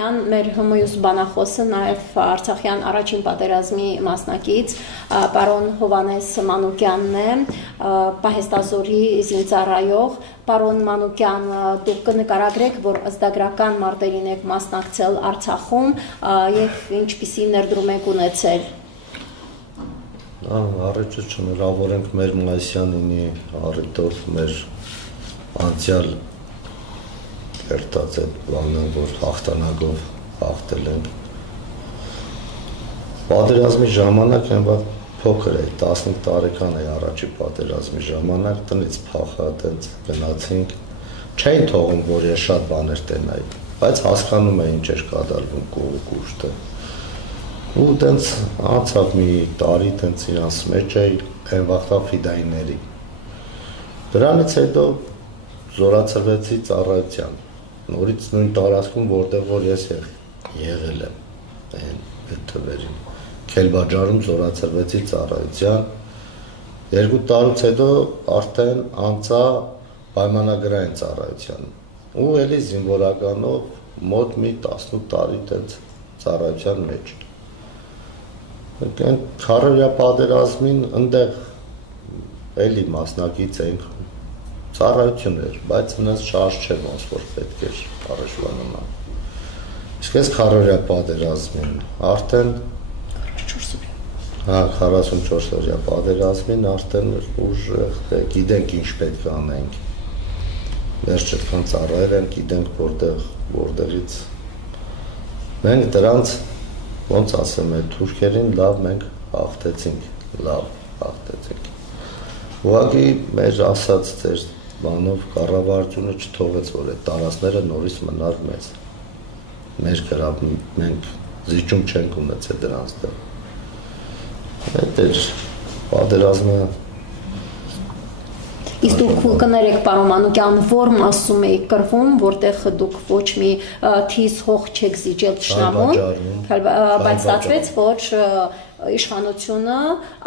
Արաքելյան, մեր հմույուս բանախոսը, նաև Արցախյան առաջին պատերազմի մասնակից, պարոն Հովանես Մանուկյանն է, պահեստազորի զինծառայող, պարոն Մանուկյան, դուք կնկարագրեք, որ ազգագրական մարտերին եք մասնակցել Արցախում եւ ինչպիսի ներդրում եք ունեցել։ Առաջ շնորհավորենք մեր Մայիսյանինի առիթով մեր անցյալ երտած այդ բանը, որ հաղթանակով հաղթել ենք։ Պատերազմի ժամանակ այնvað փոքր է, 15 տարեկան է առաջի պատերազմի ժամանակ, տնից փախած գնացինք, չէին թողում, որ ես շատ բաներ տենայի, բայց հասկանում էի ինչ էր կատարվում կողոքուշտը։ Ու տենց անցավ մի տարի, տենց իրանց մեջ էի, այն վաղտա ֆիդայիների։ Դրանից հետո զորացրվեցի ծառայության, նորից նույն տարածքում, որտեղ որ ես եղել եմ այդ թվերին, Քելբաջարում զորացրվեցի ծառայության, 2 տարուց հետո արդեն անցա պայմանագրային ծառայության, ու էլի զինվորականով մոտ մի 18 տարի տենց ծառայության մեջ։ Այն քարորյա պատերազմին ընդեղ էլի մասնակից էինք, ծառայություն էր, բայց նրանց շարժ չէ ոնց որ պետք էր առաջվա նման։ Իսկ այս քարորյա պատերազմին արդեն 44 օրյա պատերազմին արդեն ուժեղ գիտենք ինչ պետք է անենք։ Վերջ այդքան ծառայել ենք, գիտենք որտեղից։ Մենք դրանց ոնց ասեմ, այդ թուրքերին լավ մենք հաղթեցինք։ Ուղղակի մեր ասած ձեր բանով կառավարությունը չթողեց, որ այդ տարածքները նորից մնար մեզ։ Մեր գրավ մենք զիջում չենք ունեցել դրանց դեմ։ Այդ էր պատերազմը։ Իսկ դուք կներեք, պարոն Մանուկյան, որ մասում եք կռվում, որտեղ դուք ոչ մի թիզ հող չեք զիջել թշնամուն, բայց ստացվեց, որ իշխանությունը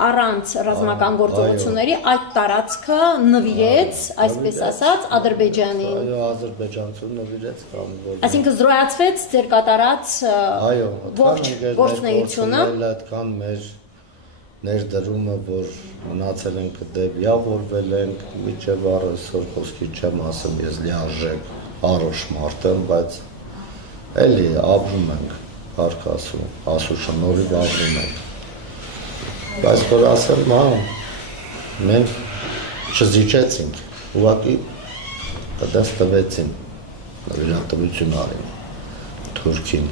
առանց ռազմական գործողությունների այդ տարածքը նվիրեց, այսպես ասած, Ադրբեջանին։ Այո, ադրբեջանցուն նվիրեց կամ որ։ Այսինքն զրոյացվեց ձեր կատարած ողջ գործունեությունը։ Այդքան մեր ներդրումը, որ մնացել ենք դեպիավորվել ենք, միջև առայսօր խոսքի չեմ ասում, ես լիարժեք առողջ մարդ եմ, բայց էլի ապրում ենք, հարկ ասու շնորհիվ ապրում ենք։ Բայց որ ասեմ, մենք չզիջեցինք, ուղղակի դες տվեցին, նվիրատվություն արին Թուրքին։